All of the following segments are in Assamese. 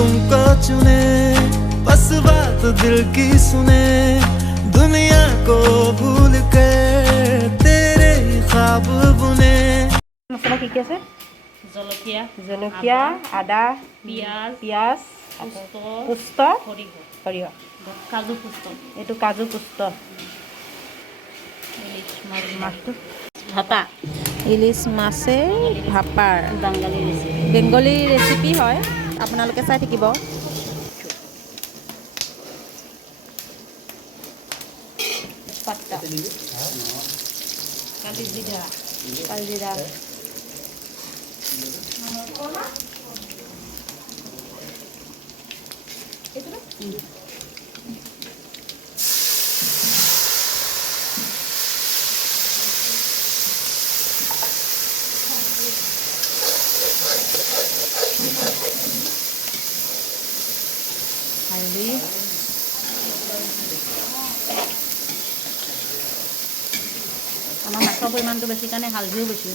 तुमको चुने बस बात दिल की सुने दुनिया को भूल कर तेरे ख्वाब बुने मसाला কি কি আছে জলকীয়া জলকীয়া আদা পিঁয়াজ পিঁয়াজ পুষ্ট সৰিয়হ কাজু পুস্ত এইটো কাজু পুষ্ট ইলিশ মাছ মাছটো ভাপা ইলিশ মাছে ভাপাৰ বাঙালি ৰেচিপি বেংগলী ৰেচিপি হয় আপোনালোকে চাই থাকিব পাত্তা কালিজিৰা কালজিৰা হালধি আমাৰ মাছৰ পৰিমাণটো বেছি কাৰণে হালধিও বেছি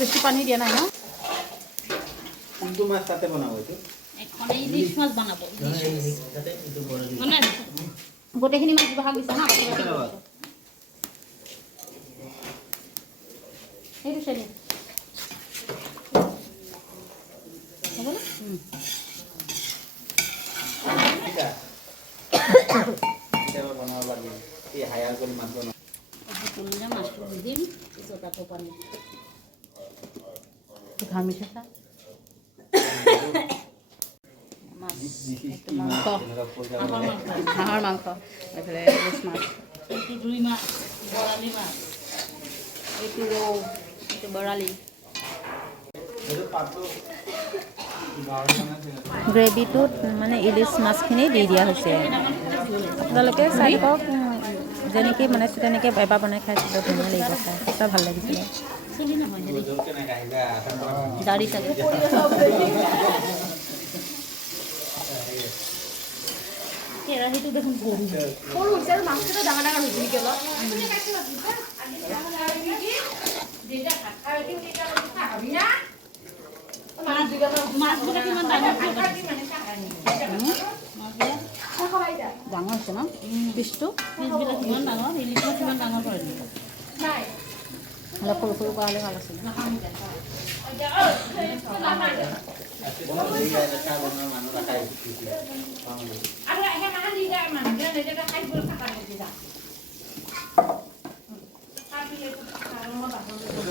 বেছি পানী দিয়া নাই ন কোনটো মাছ তাতে বনাব এইটো এখনে ইলিশ মাছ বনাব মানে গোটেইখিনি মাছ বহাগ দিছে না এইটো চেনি বনাব লাগে এই হায়াৰ কৰি মাছ বনাব তুলিলে মাছটো দি দিম পিছত আকৌ পানী ঘামিছে চা মাছ মাংস হাঁহৰ মাংস এইফালে ইলিশ মাছ এইটো দুই মাছ বৰালি মাছ এইটো ৰৌ এইটো বৰালি গ্ৰেভিটোত মানে ইলিশ মাছখিনি দি দিয়া হৈছে আপোনালোকে চাই থাকক যেনেকৈ বনাইছোঁ তেনেকৈ এবাৰ বনাই খাইছিলোঁ ধুনীয়া লাগিব খাই সঁচা ভাল লাগিছিলে চুলি নহয় হেৰি দাড়ি থাকে কেৰাহীটো দেখোন সৰু হৈছে আৰু মাছকেইটা ডাঙৰ ডাঙৰ হৈছে নেকি অলপ মাছবিলাক কিমান ডাঙৰ ডাঙৰ হৈছে ন পিচটো পিছবিলাক কিমান ডাঙৰ ইলিশ মাছ কিমান ডাঙৰ কৰে অলপ সৰু সৰু কৰা হ'লে ভাল আছিলে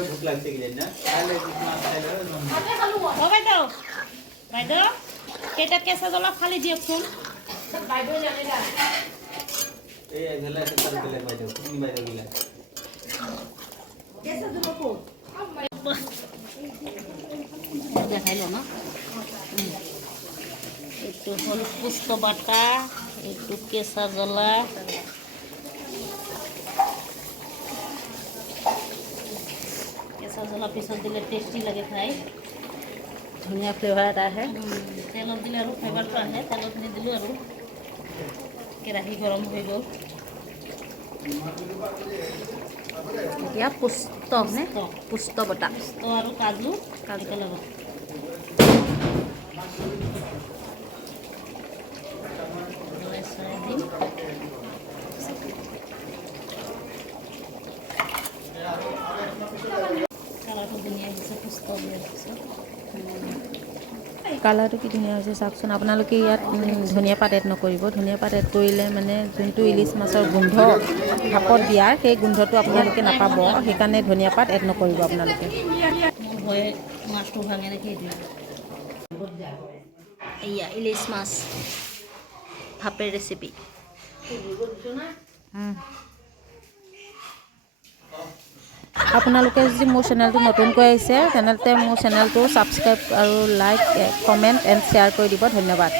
ভোক লাগছে কি না অ বাইদেউ বাইদেউ কেইটা কেঁচা জ্বলা ফালি দিয়কচোন এই এগুলা সেটা বেলেগ বাইদেউ কোন বাইদেউ গিলা দেখাই লওঁ ন এইটো হ'ল পুষ্ট বাটা এইটো কেঁচা জ্বলা কেঁচা জ্বলা পিছত দিলে টেষ্টি লাগে খাই ধুনীয়া ফ্লেভাৰ এটা আহে তেলত দিলে আৰু ফ্লেভাৰটো আহে তেলখিনি দিলোঁ আৰু কেৰাহী গৰম হৈ গ'ল এতিয়া পুষ্ট নে পুষ্ট বটা তো আৰু কাজু একেলগত দিম কালাৰটো ধুনীয়া হৈছে পুষ্ট দিয়াৰ পিছত কালাৰটো কি ধুনীয়া হৈছে চাওকচোন আপোনালোকে ইয়াত ধনিয়া পাত এড নকৰিব ধনিয়া পাত এড কৰিলে মানে যোনটো ইলিশ মাছৰ গোন্ধ ভাপত দিয়াৰ সেই গোন্ধটো আপোনালোকে নাপাব সেইকাৰণে ধনিয়া পাত এড নকৰিব আপোনালোকে মোৰ ভয়ে মাছটো ভাঙে নেকি এইটো এয়া ইলিশ মাছ ভাপেৰ ৰেচিপি আপোনালোকে যদি মোৰ চেনেলটো নতুনকৈ আহিছে তেনেহ'লে মোৰ চেনেলটো ছাবস্ক্ৰাইব আৰু লাইক কমেণ্ট এণ্ড শ্বেয়াৰ কৰি দিব। ধন্যবাদ।